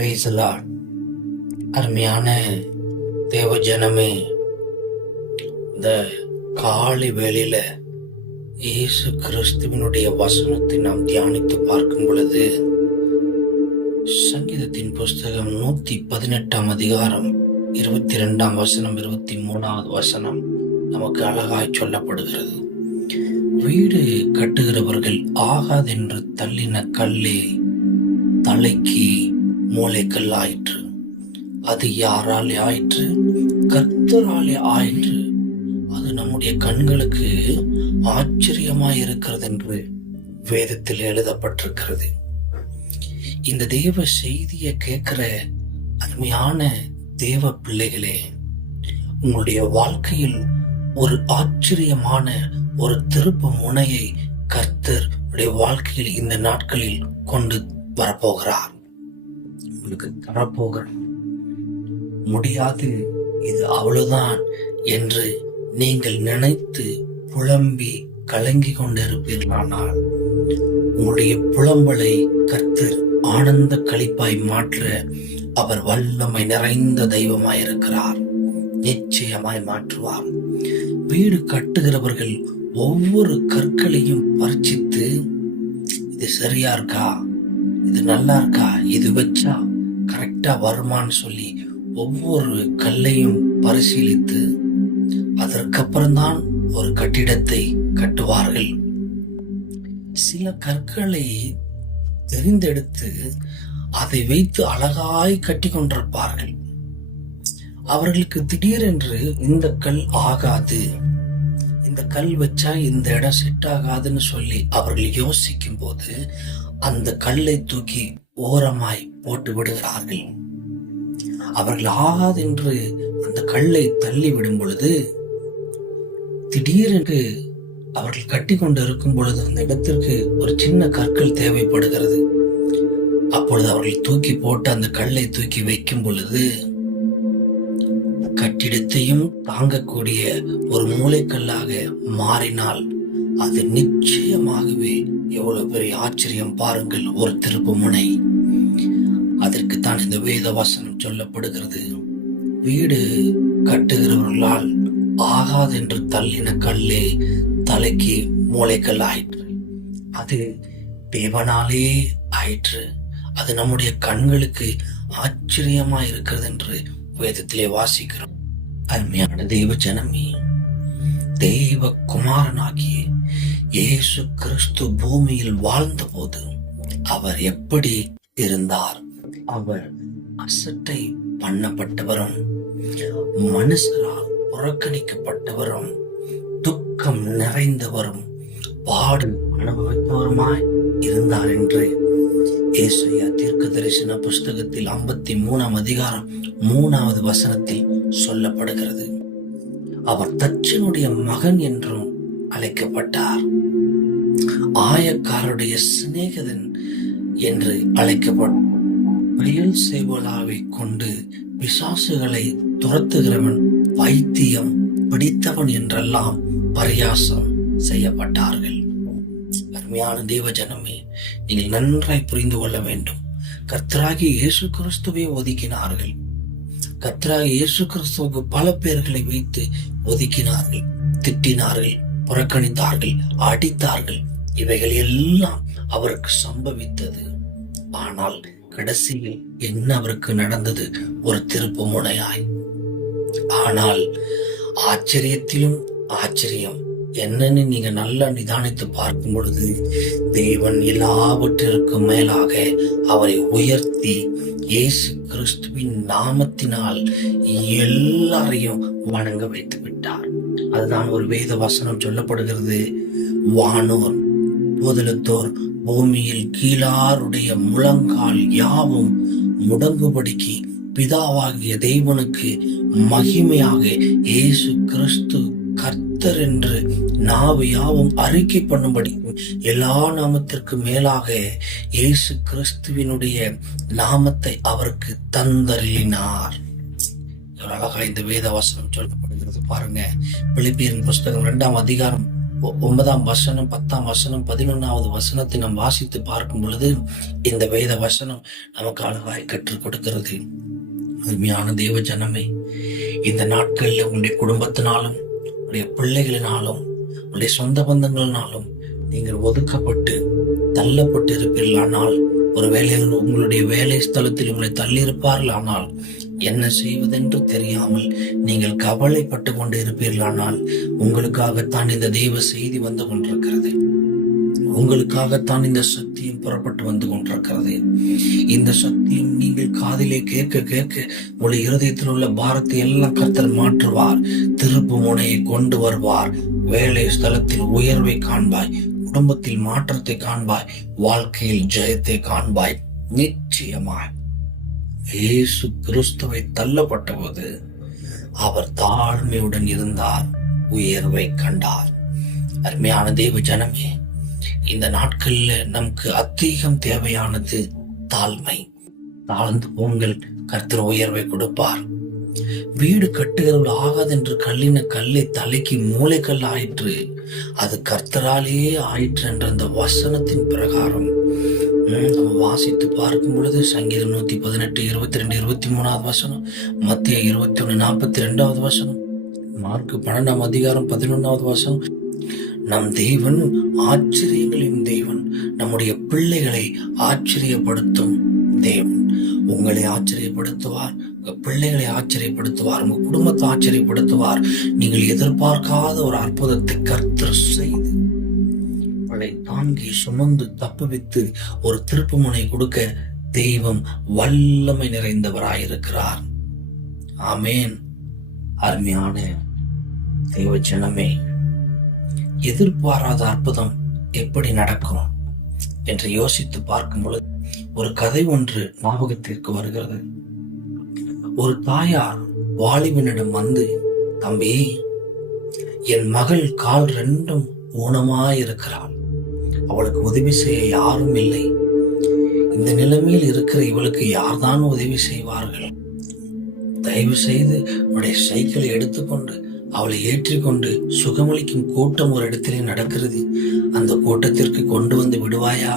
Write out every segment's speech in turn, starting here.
Praise the Lord. அருமையான தேவ ஜனமே, இந்த காலை வேளையில இயேசு கிறிஸ்துவினுடைய வசனத்தை நாம் தியானித்து பார்க்கும் பொழுது, சங்கீதத்தின் புஸ்தகம் 118 அதிகாரம் 22 வசனம் 23 வசனம் நமக்கு அழகாய் சொல்லப்படுகிறது. வீடு கட்டுகிறவர்கள் ஆகாதென்று தள்ளின கல்லே தலைக்கு மூளைக்கல் ஆயிற்று. அது யாராலே ஆயிற்று? கர்த்தராலே ஆயிற்று. அது நம்முடைய கண்களுக்கு ஆச்சரியமாய் இருக்கிறது என்று வேதத்தில் எழுதப்பட்டிருக்கிறது. இந்த தேவ செய்தியை கேட்கிற அருமையான தேவ பிள்ளைகளே, உங்களுடைய வாழ்க்கையில் ஒரு ஆச்சரியமான ஒரு திருப்பு முனையை கர்த்தர் உடைய வாழ்க்கையில் இந்த நாட்களில் கொண்டு வரப்போகிறார். உங்களுக்கு தரப்போகிறார். முடியாது, இது அவ்வளவுதான் என்று நீங்கள் நினைத்து புலம்பி கலங்கி கொண்டிருப்பீர்களானால், உங்களுடைய புலம்பலை கர்த்தர் ஆனந்த களிப்பாய் மாற்ற அவர் வல்லமை நிறைந்த தெய்வமாயிருக்கிறார். நிச்சயமாய் மாற்றுவார். வீடு கட்டுகிறவர்கள் ஒவ்வொரு கற்களையும் பரிசித்து, இது சரியா இருக்கா, இது நல்லா இருக்கா, இது வச்சா கரெக்டா வருமான்னு சொல்லி ஒவ்வொரு கல்லையும் பரிசீலித்து அதற்கப்புறம்தான் ஒரு கட்டிடத்தை கட்டுவார்கள். சில கற்களை தெரிந்தெடுத்து அதை வைத்து அழகாய் கட்டி கொண்டிருப்பார்கள். அவர்களுக்கு திடீரென்று இந்த கல் ஆகாது, இந்த கல் வச்சா இந்த இடம் செட் ஆகாதுன்னு சொல்லி அவர்கள் யோசிக்கும் போது அந்த கல்லை தூக்கி ஓரமாய் போட்டு விடுகிறார்கள். அவர்கள் ஆகாது என்று அந்த கல்லை தள்ளி விடும் பொழுது, திடீரென்று அவர்கள் கட்டி கொண்டு இருக்கும் பொழுது அந்த இடத்திற்கு ஒரு சின்ன கற்கள் தேவைப்படுகிறது. அப்பொழுது அவர்கள் தூக்கி போட்டு அந்த கல்லை தூக்கி வைக்கும் பொழுது, கட்டிடத்தையும் தாங்கக்கூடிய ஒரு மூளைக்கல்லாக மாறினால் அது நிச்சயமாகவே எவ்வளவு பெரிய ஆச்சரியம் பாருங்கள். ஒரு திருப்பு முனை. அதற்குத்தான் இந்த வேத வசனம் சொல்லப்படுகிறது. வீடு கட்டுகிறவர்களால் ஆகாது என்று தள்ளின கல்லே தலைக்கு மூளைக்கல் ஆயிற்று. அது தேவனாலே ஆயிற்று. அது நம்முடைய கண்களுக்கு ஆச்சரியமா இருக்கிறது என்று வேதத்திலே வாசிக்கிறோம். அருமையான தேவ ஜனமே, தேவ குமாரனாகிய இயேசு கிறிஸ்து பூமியில் வாழ்ந்த போது அவர் எப்படி இருந்தார்? அவர் அசட்டை பண்ணப்பட்டவரும், மனுஷரால் புறக்கணிக்கப்பட்டவரும், துக்கம் நிறைந்தவரும், பாடு அனுபவித்தவருமாய் இருந்தார் என்று ஏசாயா தீர்க்கதரிசன புஸ்தகத்தில் 53 அதிகாரம் 3 வசனத்தில் சொல்லப்படுகிறது. அவர் தச்சனுடைய மகன் என்றும் அழைக்கப்பட்டார். ஆயக்காரருடைய சிநேகிதன் என்று அழைக்கப்பட்டார். பெயல்செபூலாவை கொண்டு பிசாசுகளை துரத்துகிறவன், வைத்தியம் பிடித்தவன் என்றெல்லாம் பரியாசம் செய்யப்பட்டார்கள். அருமையான தேவ ஜனமே, நீங்கள் நன்றாய் புரிந்து கொள்ள வேண்டும். கர்த்தராகிய இயேசு கிறிஸ்துவை ஒதுக்கினார்கள். கர்த்தராகிய இயேசு கிறிஸ்துவுக்கு பல பேர்களை வைத்து ஒதுக்கினார்கள், திட்டினார்கள், புறக்கணித்தார்கள், அடித்தார்கள். இவைகள் எல்லாம் அவருக்கு சம்பவித்தது. ஆனால் கடைசியில் என்ன அவருக்கு நடந்தது? ஒரு திருப்பு முனையாய். ஆனால் ஆச்சரியத்திலும் ஆச்சரியம் என்னன்னு நீங்க நல்லா நிதானித்து பார்க்கும் பொழுது, தேவன் எல்லாவற்றிற்கும் மேலாக அவரை உயர்த்தி இயேசு கிறிஸ்துவின் நாமத்தினால் எல்லாரையும் வணங்க வைத்து விட்டார். அதுதான் ஒரு வேத வசனம் சொல்லப்படுகிறது. வானோர் பூதலத்தோர் பூமியில் கீழாருடைய முழங்கால் யாவும் முடங்குபடிக்கு பிதாவாகிய தேவனுக்கு மகிமையாக இயேசு கிறிஸ்து கர்த்தர் என்று நாவு யாவும் அறிக்கை பண்ணும்படி எல்லா நாமத்திற்கு மேலாக இயேசு கிறிஸ்துவினுடைய நாமத்தை அவருக்கு தந்தருளினார். அழகா இந்த வேத வசனம் சொல்லப்படுகிறது பாருங்க. பிலிப்பியரின் புஸ்தகம் 2 அதிகாரம் 9ஆம் வசனம், 10ஆம் வசனம், 11வது வசனத்தை நாம் வாசித்து பார்க்கும் பொழுது இந்த வேத வசனம் நமக்கு அழகாய் கற்றுக் கொடுக்கிறது. அருமையான தேவ ஜனமே, இந்த நாட்களில் உங்களுடைய குடும்பத்தினாலும், உங்களுடைய பிள்ளைகளினாலும், உங்களுடைய சொந்த பந்தங்களினாலும் நீங்கள் ஒதுக்கப்பட்டு தள்ளப்பட்டு இருப்பீர்களானால், ஒருவேளை உங்களுடைய வேலை ஸ்தலத்தில் உங்களை தள்ளியிருப்பார்கள் ஆனால், என்ன செய்வதென்று தெரியாமல் நீங்கள் கவலைப்பட்டு கொண்டு இருப்பீர்களானால், உங்களுக்காகத்தான் இந்த தெய்வ செய்தி வந்து கொண்டிருக்கிறது. உங்களுக்காகத்தான் இந்த சத்தியம் புறப்பட்டு வந்து கொண்டிருக்கிறது. இந்த சத்தியம் நீங்கள் காதிலே கேட்க கேட்க உங்களுடைய இருதயத்தில் உள்ள பாரத்தை எல்லாம் கர்த்தர் மாற்றுவார். திருப்பு முனையை கொண்டு வருவார். வேலை ஸ்தலத்தில் உயர்வை காண்பாய், குடும்பத்தில் மாற்றத்தை காண்பாய், வாழ்க்கையில் ஜெயத்தை காண்பாய். நிச்சயமாய் இயேசு கிறிஸ்துவை தள்ளப்பட்ட போது அவர் தாழ்மையுடன் இருந்தார், உயர்வை கண்டார். அருமையான தேவ ஜனமே, இந்த நாட்கள்ல நமக்கு அதிகம் தேவையானது தாழ்மை. தாழ்ந்து போங்கள், கர்த்தர் உயர்வை கொடுப்பார். வீடு கட்டுகிறவள் ஆகாது என்று கல்லின கல்லை தலைக்கு மூளைக்கல் ஆயிற்று, அது கர்த்தராலேயே ஆயிற்று என்ற அந்த வசனத்தின் பிரகாரம் நம்ம வாசித்து பார்க்கும் பொழுது சங்கீதம் 118, 22, 23வது வசனம், மத்திய 21, 42வது வசனம், மார்க்கு 12ஆம் அதிகாரம் 11வது வசனம், நம் தேவன் ஆச்சரியங்களின் தேவன், நம்முடைய பிள்ளைகளை ஆச்சரியப்படுத்தும் தேவன். உங்களை ஆச்சரியப்படுத்துவார், உங்க பிள்ளைகளை ஆச்சரியப்படுத்துவார், உங்க குடும்பத்தை ஆச்சரியப்படுத்துவார். நீங்கள் எதிர்பார்க்காத ஒரு அற்புதத்தை கர்த்தர் செய்து தாங்கி சுமந்து தப்புவித்து ஒரு திருப்புமுனை கொடுக்க தெய்வம் வல்லமை நிறைந்தவராயிருக்கிறார். ஆமேன். அருமையான தெய்வ ஜனமே, எதிர்பாராத அற்புதம் எப்படி நடக்கும் என்று யோசித்து பார்க்கும் பொழுது ஒரு கதை ஒன்று ஞாபகத்திற்கு வருகிறது. ஒரு தாயார் வாலிபனிடம் வந்து, தம்பி, என் மகள் கால் 2ம் ஊனமாயிருக்கிறாள், அவளுக்கு உதவி செய்ய யாரும் இல்லை. இந்த நிலைமையில் இருக்கிற இவளுக்கு யார்தான் உதவி செய்வார்கள்? தயவு செய்து அவளுடைய சைக்கிளை எடுத்துக்கொண்டு அவளை ஏற்றிக்கொண்டு சுகமளிக்கும் கூட்டம் ஒரு இடத்திலே நடக்கிறது, அந்த கூட்டத்திற்கு கொண்டு வந்து விடுவாயா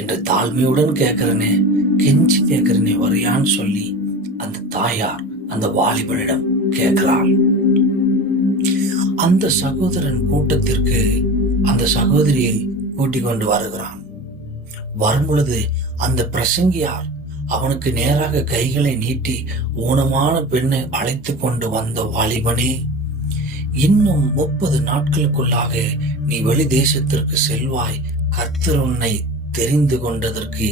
என்று தாழ்மையுடன் கேட்கிறனே, கெஞ்சி கேட்கிறனே, வரையான்னு சொல்லி அந்த தாயார் அந்த வாலிபனிடம் கேட்கிறாள். அந்த சகோதரன் கூட்டத்திற்கு அந்த சகோதரியை கூட்டிக் கொண்டு வருகிறான். வரும் பொழுது அந்த பிரசங்கியார் அவனுக்கு நேராக கைகளை நீட்டி, ஊனமான பெண்ணை அழைத்து கொண்டு வந்த வாலிபனே, இன்னும் 30 நாட்களுக்குள்ளாக நீ வெளி தேசத்திற்கு செல்வாய், கர்த்தர் உன்னை தெரிந்து கொண்டதற்கு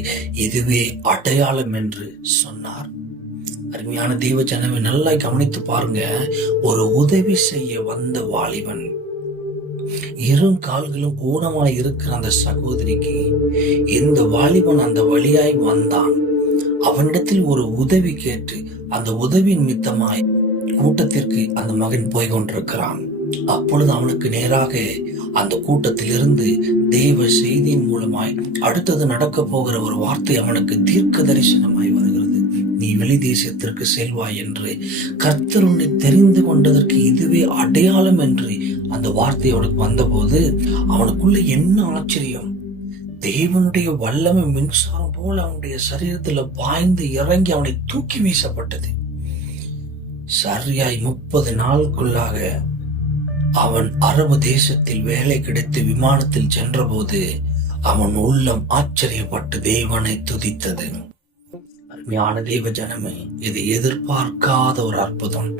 இதுவே அடையாளம் என்று சொன்னார். அருமையான தெய்வ ஜனமே, நல்லா கவனித்து பாருங்க. ஒரு உதவி செய்ய வந்த வாலிபன், இரு கால்களும் ஊனமாய் இருக்கிற அந்த சகோதரிக்கு இந்த வாலிபன் அந்த வழியாய் வந்தான். அவனிடத்தில் ஒரு உதவி கேட்டு அந்த உதவி நிமித்தமாய் கூட்டத்திற்கு அந்த மகன் போய் கொண்டிருக்கிறான். அப்பொழுது அவனுக்கு நேராக அந்த கூட்டத்திலிருந்து தேவ செய்தியின் மூலமாய் அடுத்தது நடக்க போகிற ஒரு வார்த்தை அவனுக்கு தீர்க்க தரிசனமாய் வருகிறது. நீ வெளி தேசத்திற்கு செல்வாய் என்று கர்த்தர் உன்னை தெரிந்து கொண்டதற்கு இதுவே அடையாளம் என்று அந்த வார்த்தை அவனுக்கு வந்தபோது அவனுக்குள்ள என்ன ஆச்சரியம்! தேவனுடைய வல்லமை மின்சாரம் போல அவனுடைய சரீரத்துல பாய்ந்து இறங்கி அவனை தூக்கி வீசப்பட்டது. சரியாய் 30 நாளுக்குள்ளாக அவன் அரபு தேசத்தில் வேலை கிடைத்து விமானத்தில் சென்றபோது அவன் உள்ளம் ஆச்சரியப்பட்டு தேவனை துதித்தது. அருமையான தேவ ஜனமே, இது எதிர்பார்க்காத ஒரு அற்புதம்,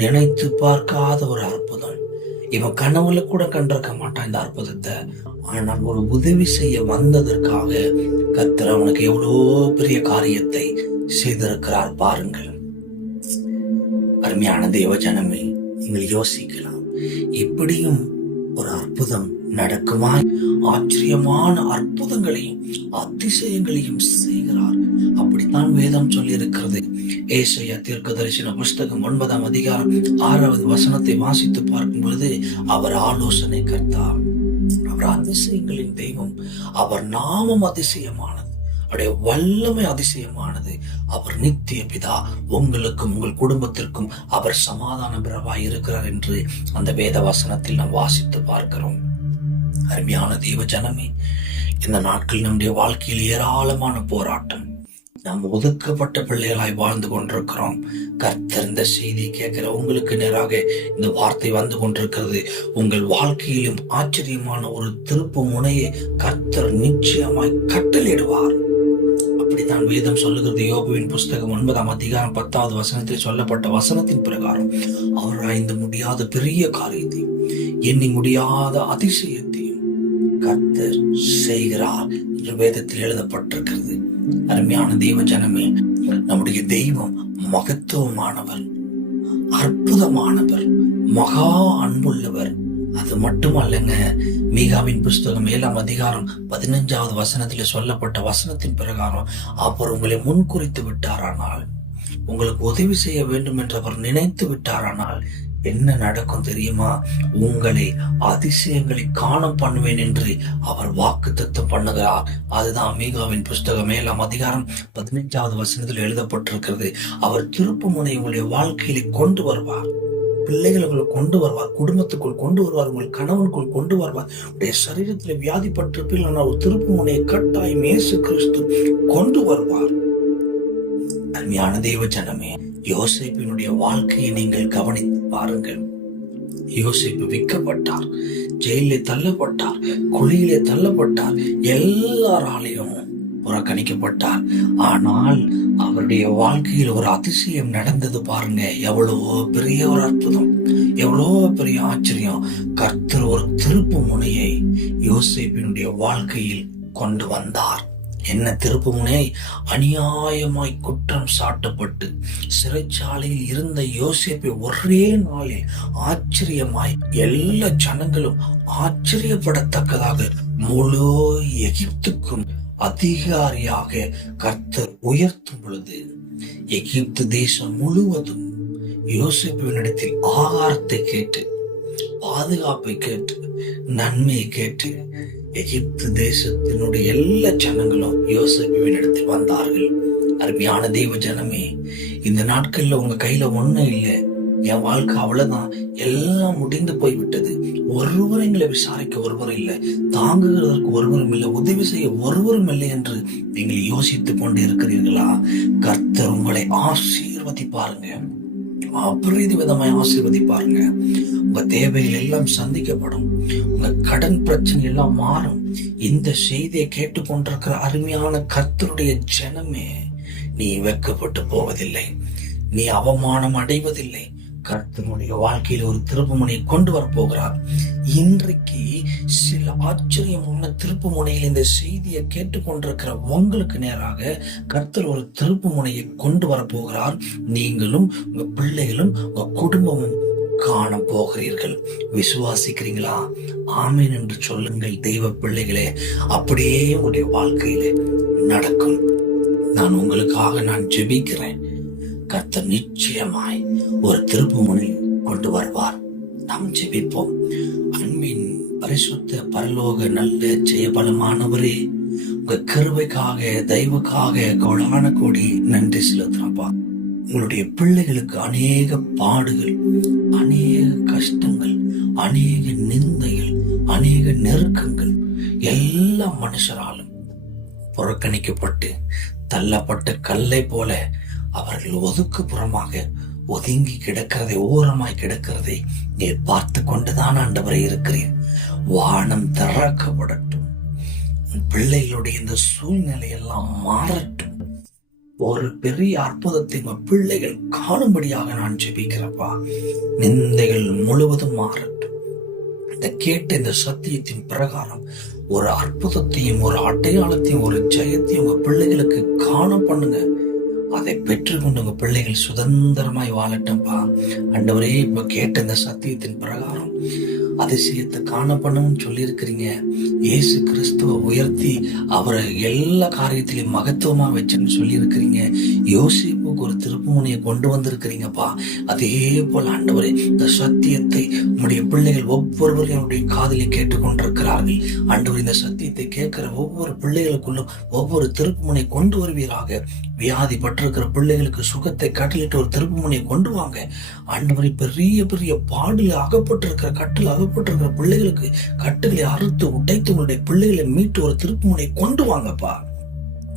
நினைத்து பார்க்காத ஒரு அற்புதம். இவன் கனவுல கூட கண்டிருக்க மாட்டான் இந்த அற்புதத்தை. ஆனால் ஒரு உதவி செய்ய வந்ததற்காக கர்த்தர் அவனுக்கு எவ்வளோ பெரிய காரியத்தை செய்திருக்கிறார் பாருங்கள். அருமையான தேவ ஜனமே, நீங்கள் யோசிக்கலாம், இப்படியும் ஒரு அற்புதம் நடக்குமா? ஆச்சரியமான அற்புதங்களையும் அதிசயங்களையும் செய்கிறார். அப்படித்தான் வேதம் சொல்லி இருக்கிறது. ஏசாயா தீர்க்கதரிசன புஸ்தகம் 9ஆம் அதிகாரம் 6வது வசனத்தை வாசித்து பார்க்கும் பொழுது, அவர் ஆலோசனை கர்த்தார், அவர் அதிசயங்களின் தெய்வம், அவர் நாமம் அதிசயமானது, அவருடைய வல்லமை அதிசயமானது, அவர் நித்திய பிதா, உங்களுக்கும் உங்கள் குடும்பத்திற்கும் அவர் சமாதான பிரபாய் இருக்கிறார் என்று அந்த வேத வசனத்தில் நாம் வாசித்து பார்க்கிறோம். அருமையான தேவ ஜனமே, இந்த நாட்கள் நம்முடைய வாழ்க்கையில் ஏராளமான போராட்டம். நாம் ஒதுக்கப்பட்ட பிள்ளைகளாய் வாழ்ந்து கொண்டிருக்கிறோம். கர்த்தர் இந்த செய்தி கேட்கிற உங்களுக்கு நேராக இந்த வார்த்தை வந்து கொண்டிருக்கிறது. உங்கள் வாழ்க்கையிலும் ஆச்சரியமான ஒரு திருப்பு முனையை கர்த்தர் நிச்சயமாய் கட்டளையிடுவார். அப்படித்தான் வேதம் சொல்லுகிறது. யோபுவின் புஸ்தகம் 9ஆம் அதிகாரம் 10வது வசனத்தில் சொல்லப்பட்ட வசனத்தின் பிரகாரம் அவர் ஆய்ந்து முடியாத பெரிய காரியத்தையும் எண்ணி முடியாத அதிசயத்தையும் கர்த்தர் செய்கிறார் என்று வேதத்தில் எழுதப்பட்டிருக்கிறது. அருமையான தெய்வ ஜனமே, நம்முடைய தெய்வம் மகத்துவமானவர், அற்புதமானவர், மகா அன்புள்ளவர். அது மட்டுமல்லங்க, மீகாவின் புஸ்தகம் 7ஆம் அதிகாரம் 15வது வசனத்திலே சொல்லப்பட்ட வசனத்தின் பிரகாரம் அவர் உங்களை முன்குறித்து விட்டாரானால், உங்களுக்கு உதவி செய்ய வேண்டும் என்று அவர் நினைத்து விட்டாரானால் என்ன நடக்கும் தெரியுமா? உங்களை அதிசயங்களை காண பண்ணுவேன் என்று அவர் வாக்குத்தத்தம் பண்ணுகிறார். அதுதான் மீகாவின் புஸ்தகம் 7ஆம் அதிகாரம் 15வது வசனத்தில் எழுதப்பட்டிருக்கிறது. அவர் திருப்பு முனை உங்களுடைய வாழ்க்கையில கொண்டு வருவார். பிள்ளைகளை கொண்டு வருவார், குடும்பத்துக்குள் கொண்டு வருவார், உங்கள் கணவனுக்குள் கொண்டு வருவார். உடைய சரீரத்தில் வியாதிப்பட்டிருப்பீர்கள், ஒரு திருப்பு முனையை கட்டாயம் இயேசு கிறிஸ்து கொண்டு வருவார். அருமையான தேவ ஜனமே, யோசேப்பினுடைய வாழ்க்கையை நீங்கள் கவனித்து பாருங்கள். யோசேப்பு விற்கப்பட்டார், ஜெயிலே தள்ளப்பட்டார், குழியிலே தள்ளப்பட்டார், எல்லாராலையும் புறக்கணிக்கப்பட்டார். ஆனால் அவருடைய வாழ்க்கையில் ஒரு அதிசயம் நடந்தது பாருங்க. எவ்வளவோ பெரிய ஒரு அற்புதம், எவ்வளவோ பெரிய ஆச்சரியம். கர்த்தர் ஒரு திருப்பு முனையை யோசேப்பினுடைய வாழ்க்கையில் கொண்டு வந்தார். என்ன திருப்பு முனை? அநியாயமாய் குற்றம் சாட்டப்பட்டு சிறைச்சாலையில் இருந்த யோசேப்பை ஒரே நாளில் ஆச்சரியமாய் எல்லா ஜனங்களும் ஆச்சரியப்படத்தக்கதாக முழு எகிப்துக்கும் அதிகாரியாக கர்த்தர் உயர்த்தும் பொழுது எகிப்து தேசம் முழுவதும் யோசேப்பினிடத்தில் ஆகாரத்தை கேட்டு, பாதுகாப்பை கேட்டு, நன்மையை கேட்டு எகிப்து தேசத்தினுடைய எல்லா ஜனங்களும் யோசேப்பின் இடத்தில் வந்தார்கள். அருமையான தெய்வ ஜனமே, இந்த நாட்கள்ல உங்க கையில ஒண்ணும் இல்லை, என் வாழ்க்கை அவ்வளவுதான், எல்லாம் முடிந்து போய்விட்டது, ஒருவரும் எங்களை விசாரிக்க ஒருவரும் இல்லை, தாங்குகிறதற்கு ஒருவரும் இல்லை, உதவி செய்ய ஒருவரும் இல்லை என்று நீங்கள் யோசித்துக் கொண்டு இருக்கிறீர்களா? கர்த்தர் உங்களை ஆசீர்வதிப்பாருங்க, அபரீத விதமாய் ஆசீர்வதிப்பாருங்க. உங்க தேவைகள் எல்லாம் சந்திக்கப்படும், உங்க கடன் பிரச்சனை எல்லாம் மாறும். இந்த செய்தியை கேட்டுக்கொண்டிருக்கிற அருமையான கர்த்தருடைய ஜனமே, நீ வெட்கப்பட்டு போவதில்லை, நீ அவமானம் அடைவதில்லை. கர்த்தருடைய வாழ்க்கையில் ஒரு திருப்பு முனையை கொண்டு வர போகிறார். இன்றைக்கு சில ஆச்சரியமான திருப்பு முனையில் இந்த செய்தியை கேட்டுக்கொண்டிருக்கிற உங்களுக்கு நேராக கர்த்தர் ஒரு திருப்பு முனையை கொண்டு வர போகிறார். நீங்களும் உங்க பிள்ளைகளும் உங்க குடும்பமும் காண போகிறீர்கள். விசுவாசிக்கிறீங்களா? ஆமேன் என்று சொல்லுங்கள் தெய்வ பிள்ளைகளே. அப்படியே உங்களுடைய வாழ்க்கையில நடக்கும். நான் ஜெபிக்கிறேன். கர்த்தர் நிச்சயமாய் ஒரு திருப்பு முனை கொண்டு வருவார். நாம் ஜெபிப்போம். அன்பின் பரிசுத்த பரலோக நல்ல ஜெயபலமானவரே, உங்க கிருபைக்காக தயவுக்காக கோடான கோடி நன்றி செலுத்துறப்பா. உங்களுடைய பிள்ளைகளுக்கு அநேக பாடுகள், அநேக கஷ்டங்கள், அநேக நிந்தைகள், அநேக நெருக்கங்கள், எல்லா மனுஷராலும் புறக்கணிக்கப்பட்டு தள்ளப்பட்ட கல்லை போல அவர்கள் ஒதுக்குப்புறமாக ஒதுங்கி கிடக்கிறதை, ஓரமாய் கிடக்கிறதை நீர் பார்த்து கொண்டுதான் ஆண்டவரே இருக்கிறேன். வானம் திறக்கப்படட்டும், பிள்ளைகளுடைய இந்த சூழ்நிலை எல்லாம் மாறட்டும். ஒரு பெரிய அற்புதத்தை பிள்ளைகள் காணும்படியாக நான் ஜெபிக்கிறப்பா. நிந்தைகள் முழுவதும் மாறட்டும். இந்த கேட்ட இந்த சத்தியத்தின் பிரகாரம் ஒரு அற்புதத்தையும் ஒரு அடையாளத்தையும் ஒரு ஜெயத்தையும் உங்க பிள்ளைகளுக்கு காண பண்ணுங்க. அதை பெற்றுக்கொண்டு உங்க பிள்ளைகள் சுதந்திரமாய் வாழட்டும்பா. ஆண்டவரே, இப்ப கேட்ட இந்த சத்தியத்தின் பிரகாரம் அதிசயத்தை காண பண்ணணும்னு சொல்லி இருக்கிறீங்க. இயேசு கிறிஸ்துவ உயர்த்தி அவரை எல்லா காரியத்திலையும் மகத்துவமா வச்சுன்னு சொல்லி இருக்கிறீங்க. யோசிப்பு வாழ்வுக்கு ஒரு திருப்புமுனையை கொண்டு வந்திருக்கிறீங்கப்பா. அதே போல ஆண்டவரே, இந்த சத்தியத்தை உம்முடைய பிள்ளைகள் ஒவ்வொருவரையும் என்னுடைய காதிலே கேட்டுக்கொண்டிருக்கிறார்கள். ஆண்டவர், இந்த சத்தியத்தை கேட்கிற ஒவ்வொரு பிள்ளைகளுக்குள்ளும் ஒவ்வொரு திருப்புமுனை கொண்டு வருவீராக. வியாதி பட்டிருக்கிற பிள்ளைகளுக்கு சுகத்தை கட்டளிட்டு ஒரு திருப்புமுனையை கொண்டு வாங்க. ஆண்டவரை, பெரிய பெரிய பாடில் அகப்பட்டிருக்கிற கட்டில் அகப்பட்டிருக்கிற பிள்ளைகளுக்கு கட்டுகளை அறுத்து உடைத்து உங்களுடைய பிள்ளைகளை மீட்டு ஒரு திருப்புமுனையை கொண்டு வாங்கப்பா.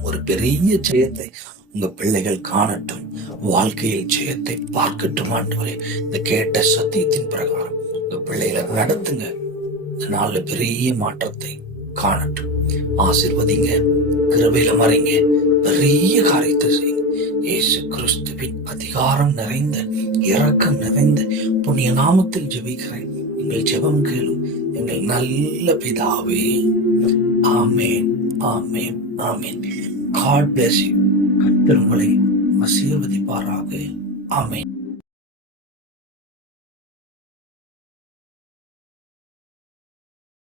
ஒரு பெரிய ஜெயத்தை உங்க பிள்ளைகள் காணட்டும், வாழ்க்கையில் ஜெயத்தை பார்க்கட்டும். ஆண்டவரே, இந்த கேட்ட சத்தியத்தின் பிரகாரம் உங்க பிள்ளைகளை நடத்துங்க. இந்த நாள்ல பெரிய மாற்றத்தை காணட்டும். ஆசீர்வதிங்க, கிருபையில மறைங்க, பெரிய காரியத்தை செய்யுங்க. இயேசு கிறிஸ்துவின் அதிகாரம் நிறைந்த, இரக்கம் நிறைந்த புண்ணிய நாமத்தில் ஜெபிக்கிறேன். எங்கள் ஜெபம் கேளும் எங்கள் நல்ல பிதாவே. ஆமேன், ஆமேன், ஆமேன். God bless you. கர்த்தர் உங்களை ஆசீர்வதிப்பாராக. ஆமென்.